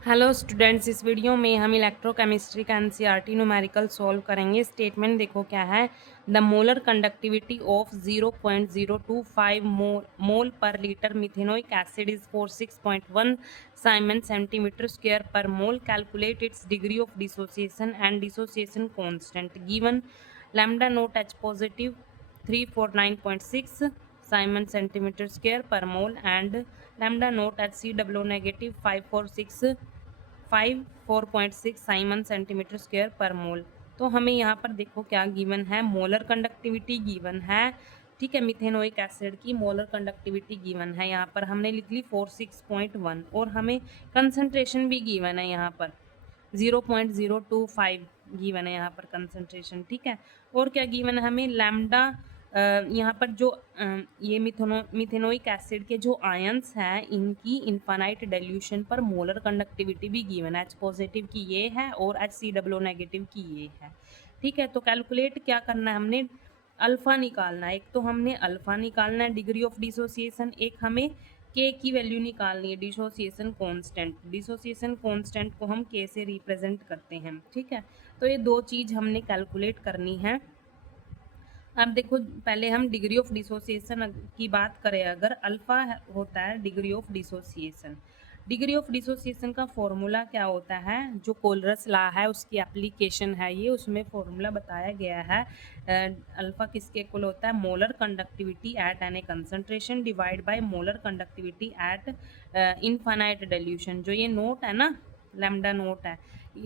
Hello students, इस video में हम इलेक्ट्रोकेमिस्ट्री का एनसीईआरटी न्यूमेरिकल सॉल्व करेंगे। स्टेटमेंट देखो क्या है। The molar conductivity of 0.025 mole per litre methanoic acid is 46.1 siemens centimetre square per mole. Calculate its degree of dissociation and dissociation constant given. Lambda nought H positive 349.6 Simon centimeter square per mole and lambda naught at CW negative 4.6 Simon centimeter square per mole। तो हमें यहाँ पर देखो क्या given है, molar conductivity given है। ठीक है, मिथेनोइक एसिड की मोलर कंडक्टिविटी गिवन है। यहाँ पर हमने लिख ली 46.1 और हमें कंसंट्रेशन भी गिवन है यहाँ पर 0.025 गिवन है यहाँ पर कंसंट्रेशन। ठीक है, और क्या गिवन है हमें, लैम्डा यहाँ पर जो ये मिथेनोइक एसिड के जो आयंस हैं इनकी इनफाइनाइट डाइल्यूशन पर मोलर कंडक्टिविटी भी गिवन है। एच पॉजिटिव की ये है और HCOO नेगेटिव की ये है। ठीक है, तो कैलकुलेट क्या करना है हमने, अल्फा निकालना है। एक तो हमने अल्फा निकालना है डिग्री ऑफ डिसोसिएशन, एक हमें के की वैल्यू निकालनी है डिसोसिएशन कांस्टेंट। डिसोसिएशन कांस्टेंट को हम के से रिप्रेजेंट करते हैं। ठीक है, तो ये दो चीज़ हमने कैलकुलेट करनी है। अब देखो, पहले हम डिग्री ऑफ डिसोसिएशन की बात करें, अगर अल्फा होता है degree of dissociation. Degree of dissociation का फॉर्मूला क्या होता है, जो कोलरस लॉ है उसकी एप्लीकेशन है ये, उसमें फॉर्मूला बताया गया है। अल्फा किसके इक्वल होता है, molar conductivity at an a concentration divide by molar conductivity at infinite dilution. जो ये नोट है ना, लैम्डा नोट है,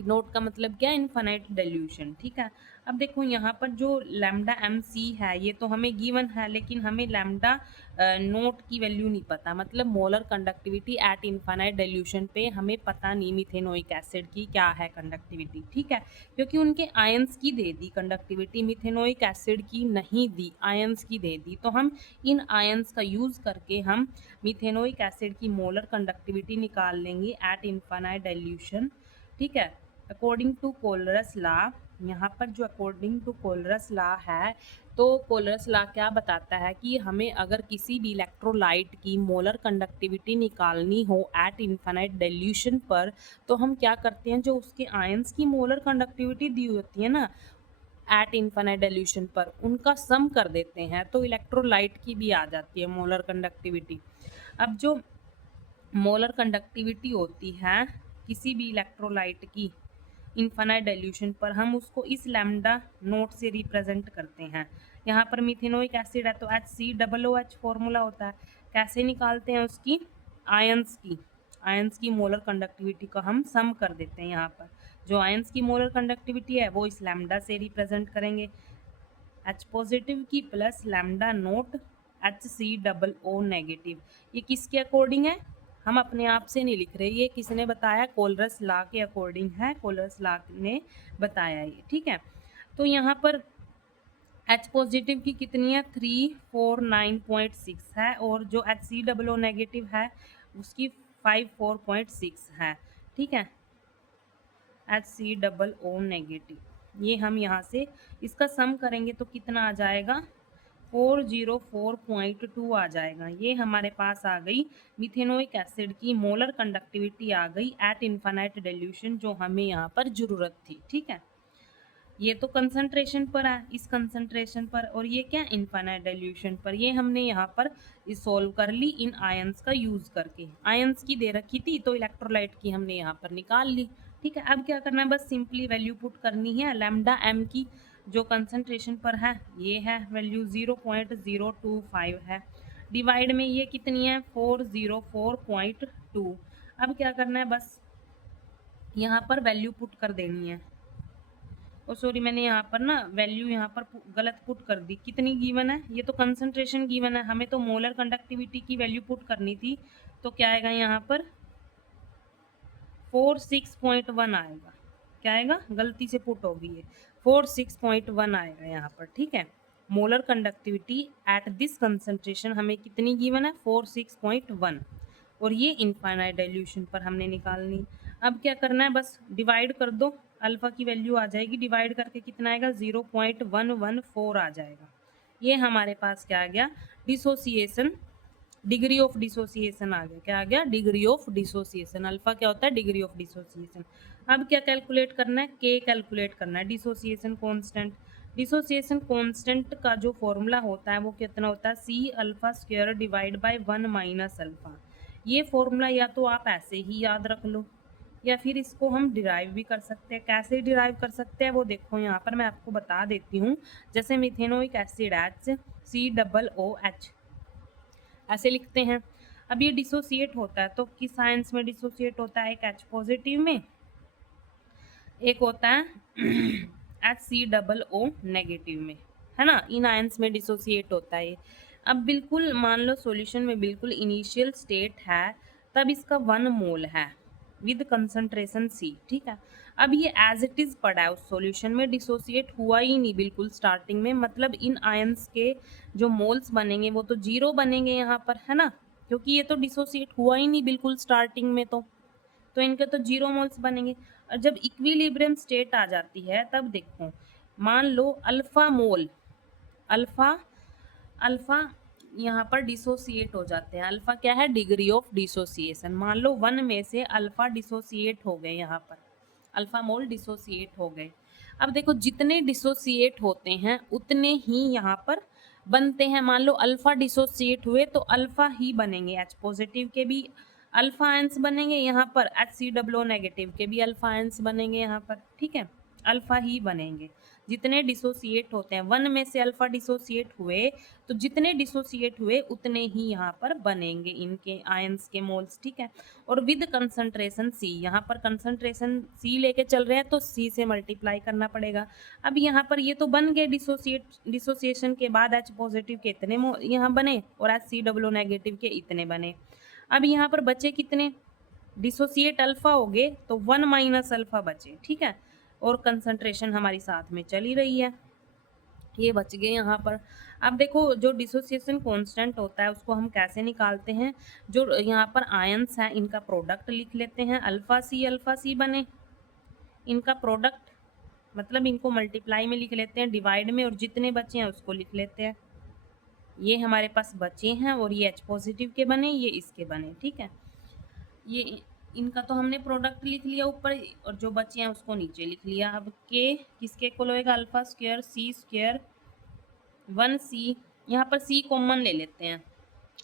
नोट का मतलब क्या है, इनफाइनाइट डाइल्यूशन। ठीक है, अब देखो यहाँ पर जो लैम्डा एम सी है ये तो हमें गिवन है, लेकिन हमें लैम्डा नोट की वैल्यू नहीं पता, मतलब molar conductivity at infinite dilution पे हमें पता नहीं मिथेनोइक एसिड की क्या है कंडक्टिविटी। ठीक है, क्योंकि उनके आयंस की दे दी कंडक्टिविटी, मिथेनोइक एसिड की नहीं दी, आयंस की दे दी। तो हम इन आयंस का यूज़ करके हम मिथेनोइक एसिड की मोलर कंडक्टिविटी निकाल लेंगे एट इनफाइनाइट डाइल्यूशन। ठीक है, अकॉर्डिंग टू कोलरस लॉ, यहाँ पर जो अकॉर्डिंग टू कोलरस लॉ है, तो कोलरस लॉ क्या बताता है कि हमें अगर किसी भी इलेक्ट्रोलाइट की मोलर कंडक्टिविटी निकालनी हो एट इनफाइनाइट डाइल्यूशन पर, तो हम क्या करते हैं, जो उसके आयंस की मोलर कंडक्टिविटी दी होती है ना एट इनफाइनाइट डाइल्यूशन पर, उनका सम कर देते हैं, तो इलेक्ट्रोलाइट की भी आ जाती है मोलर कंडक्टिविटी। अब जो मोलर कंडक्टिविटी होती है किसी भी इलेक्ट्रोलाइट की इनफाइनाइट डाइल्यूशन पर, हम उसको इस लैम्डा नोट से रिप्रेजेंट करते हैं। यहाँ पर मिथेनोइक एसिड है तो HCOOH फॉर्मूला होता है। कैसे निकालते हैं उसकी, आयंस की मोलर कंडक्टिविटी को हम सम कर देते हैं। यहाँ पर जो आयंस की मोलर कंडक्टिविटी है वो इस लैम्डा से रिप्रेजेंट करेंगे, H पॉजिटिव की plus lambda note HCOO negative. ये किसके अकॉर्डिंग है, हम अपने आप से नहीं लिख रहे, ये किसने बताया, कोलरस लॉ के अकॉर्डिंग है, कोलरस लॉ ने बताया ये। ठीक है, तो यहाँ पर H पॉजिटिव की कितनी है, 349.6 है, और जो HCOO नेगेटिव है उसकी 54.6 है। ठीक है, HCOO नेगेटिव, ये हम यहाँ से इसका सम करेंगे तो कितना आ जाएगा, 404.2 आ जाएगा। ये हमारे पास आ गई मिथेनोइक एसिड की मोलर कंडक्टिविटी आ गई एट इनफाइनाइट डाइल्यूशन, जो हमें यहाँ पर ज़रूरत थी। ठीक है, ये तो कंसंट्रेशन पर है, इस कंसंट्रेशन पर, और ये क्या, इनफाइनाइट डाइल्यूशन पर। ये हमने यहाँ पर सॉल्व कर ली इन आयंस का यूज़ करके। आयंस की दे रखी थी तो इलेक्ट्रोलाइट की हमने यहाँ पर निकाल ली। ठीक है, अब क्या करना है, बस सिंपली वैल्यू पुट करनी है। लैम्डा एम की जो कंसंट्रेशन पर है ये है वैल्यू 0.025 है, डिवाइड में ये कितनी है, 404.2। अब क्या करना है, बस यहाँ पर वैल्यू पुट कर देनी है। और सॉरी, मैंने यहाँ पर ना वैल्यू यहाँ पर गलत पुट कर दी। कितनी गिवन है, ये तो कंसंट्रेशन गिवन है, हमें तो मोलर कंडक्टिविटी की वैल्यू पुट करनी थी। तो क्या आएगा यहाँ पर, 46.1 आएगा। क्या आएगा, गलती से पुट होगी ये, 46.1 आएगा यहाँ पर। ठीक है, molar conductivity at this concentration हमें कितनी गिवन है, 46.1, और ये इनफाइनाइट डाइल्यूशन पर हमने निकालनी। अब क्या करना है, बस डिवाइड कर दो, अल्फा की वैल्यू आ जाएगी, डिवाइड करके कितना आएगा, 0.114 आ जाएगा। ये हमारे पास क्या आ गया, डिसोसिएशन डिग्री ऑफ डिसोसिएशन आ गया। क्या आ गया? Degree of dissociation. अल्फा क्या होता है? Degree of dissociation. अब क्या कैलकुलेट करना है? के कैलकुलेट करना है, डिसोसिएशन कांस्टेंट। डिसोसिएशन कांस्टेंट का जो फॉर्मूला होता है वो कितना होता है? C alpha square divide by 1 minus alpha. ये फॉर्मूला या तो आप ऐसे ही याद रख लो या फिर इसको हम डिराइव भी कर सकते हैं। कैसे डिराइव कर सकते हैं वो देखो, यहाँ पर मैं आपको बता देती हूँ। जैसे मिथेनोइक एसिड HCOOH ऐसे लिखते हैं। अब ये डिसोसिएट होता है तो किस आयंस में डिसोसिएट होता है? एक H पॉजिटिव में, एक होता है HCOO नेगेटिव में, है ना। इन आयंस में डिसोसिएट होता है। अब बिल्कुल मान लो सॉल्यूशन में बिल्कुल इनिशियल स्टेट है, तब इसका 1 मोल है विद कंसंट्रेशन C, ठीक है। अब ये एज इट इज पड़ा है उस सॉल्यूशन में, डिसोसिएट हुआ ही नहीं बिल्कुल स्टार्टिंग में, मतलब इन आयंस के जो मोल्स बनेंगे वो तो 0 बनेंगे यहाँ पर, है ना, क्योंकि ये तो डिसोसिएट हुआ ही नहीं बिल्कुल स्टार्टिंग में, तो इनके तो 0 मोल्स बनेंगे। और जब इक्विलिब्रियम स्टेट आ जाती है तब देखो, मान लो अल्फा मोल, अल्फा अल्फा यहाँ पर डिसोसिएट हो जाते हैं। अल्फा क्या है? Degree of dissociation. मान लो 1 में से अल्फा डिसोसिएट हो गए, यहाँ पर अल्फा मोल डिसोसिएट हो गए। अब देखो जितने डिसोसिएट होते हैं उतने ही यहाँ पर बनते हैं। मान लो अल्फा डिसोसिएट हुए तो अल्फा ही बनेंगे, H पॉजिटिव के भी अल्फा आयंस बनेंगे यहाँ पर, HCOO नेगेटिव के भी अल्फा आयंस बनेंगे यहाँ पर, ठीक है, अल्फा ही बनेंगे। जितने डिसोसिएट होते हैं, 1 में से अल्फा डिसोसिएट हुए तो जितने डिसोसिएट हुए उतने ही यहाँ पर बनेंगे इनके आयंस के मोल्स, ठीक है। और विद कंसंट्रेशन C, यहाँ पर कंसंट्रेशन C लेके चल रहे हैं तो C से मल्टीप्लाई करना पड़ेगा। अब यहाँ पर ये तो बन गए डिसोसिएशन के बाद H पॉजिटिव के इतने यहाँ बने और HCOO नेगेटिव के इतने बने। अब यहाँ पर बचे कितने? डिसोसिएट अल्फा हो गए तो 1 माइनस अल्फा बचे, ठीक है, और कंसंट्रेशन हमारी साथ में चली रही है, ये बच गए यहाँ पर। अब देखो जो डिसोसिएशन कांस्टेंट होता है उसको हम कैसे निकालते हैं? जो यहाँ पर आयंस हैं इनका प्रोडक्ट लिख लेते हैं, अल्फा सी बने, इनका प्रोडक्ट मतलब इनको मल्टीप्लाई में लिख लेते हैं, डिवाइड में, और जितने बचे हैं उसको लिख लेते हैं। ये हमारे पास बचे हैं और ये H पॉजिटिव के बने, ये इसके बने, ठीक है। ये इनका तो हमने प्रोडक्ट लिख लिया ऊपर और जो बचे हैं उसको नीचे लिख लिया। अब के किसके इक्वल होएगा? Alpha square C square 1C, यहाँ पर C कॉमन ले लेते हैं,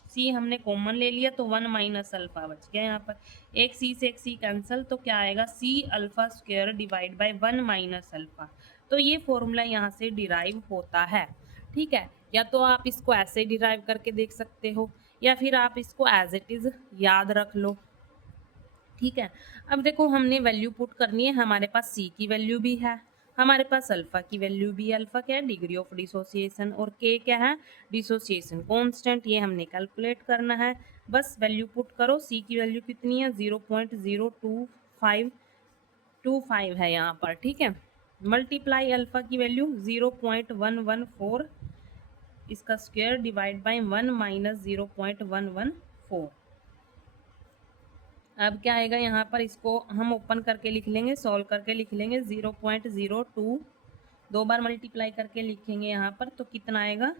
C हमने कॉमन ले लिया तो 1 माइनस अल्फा बच गया। यहाँ पर एक C से एक C कैंसिल तो क्या आएगा? C alpha square divide by 1 minus alpha. तो ये फॉर्मूला यहाँ से डिराइव होता है, ठीक है। या तो आप इसको ऐसे डिराइव करके देख सकते हो या फिर आप इसको एज इट इज़ याद रख लो, ठीक है। अब देखो हमने वैल्यू पुट करनी है, हमारे पास C की वैल्यू भी है, हमारे पास अल्फा की वैल्यू भी है। अल्फा क्या है? डिग्री ऑफ डिसोसिएशन, और के क्या है? Dissociation constant. ये हमने कैलकुलेट करना है, बस वैल्यू पुट करो। C की वैल्यू कितनी है? 0.02525 है यहाँ पर, ठीक है। मल्टीप्लाई अल्फा की वैल्यू 0.114, इसका स्क्वायर डिवाइड बाय 1 माइनस 0.114। अब क्या आएगा यहाँ पर? इसको हम ओपन करके लिख लेंगे, सॉल्व करके लिख लेंगे। 0.02 दो बार मल्टीप्लाई करके लिखेंगे यहाँ पर तो कितना आएगा?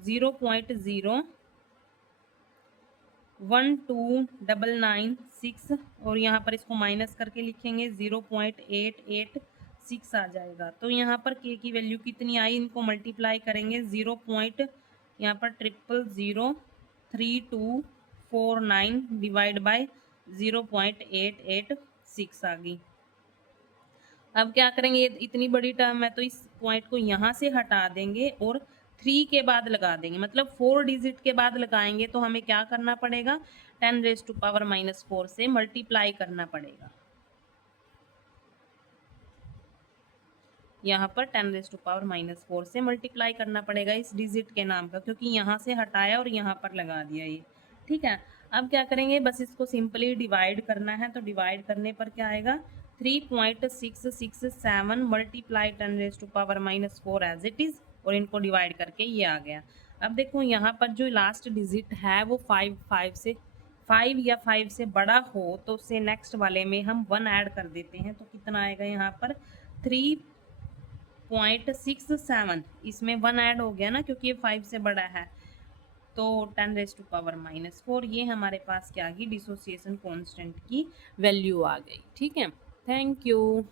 0.012996, और यहाँ पर इसको माइनस करके लिखेंगे 0.886 आ जाएगा। तो यहाँ पर के की वैल्यू कितनी आई? इनको मल्टीप्लाई करेंगे 0.3249 डिवाइड बाय 0.886 आ गई। अब क्या करेंगे? इतनी बड़ी टर्म है तो इस पॉइंट को यहाँ से हटा देंगे और 3 के बाद लगा देंगे, मतलब 4 डिजिट के बाद लगाएंगे तो हमें क्या करना पड़ेगा? 10⁻⁻⁴ से मल्टीप्लाई करना पड़ेगा। यहाँ पर 10⁻⁻⁴ से मल्टीप्लाई करना पड़ेगा इस डिजिट के नाम का, क्योंकि यहाँ से हटाया और यहाँ पर लगा दिया ये, ठीक है। अब क्या करेंगे? बस इसको सिंपली डिवाइड करना है, तो डिवाइड करने पर क्या आएगा? 3.667 मल्टीप्लाई 10⁻⁻⁴ एज इट इज़, और इनको डिवाइड करके ये आ गया। अब देखो यहाँ पर जो लास्ट डिजिट है वो 5 या 5 से बड़ा हो तो उससे नेक्स्ट वाले में हम 1 ऐड कर देते हैं, तो कितना आएगा यहाँ पर? 3.67, इसमें 1 ऐड हो गया ना क्योंकि ये 5 से बड़ा है, तो 10⁻⁻⁴ ये हमारे पास क्या आ गई, डिसोसिएशन कांस्टेंट की वैल्यू आ गई। ठीक है, थैंक यू।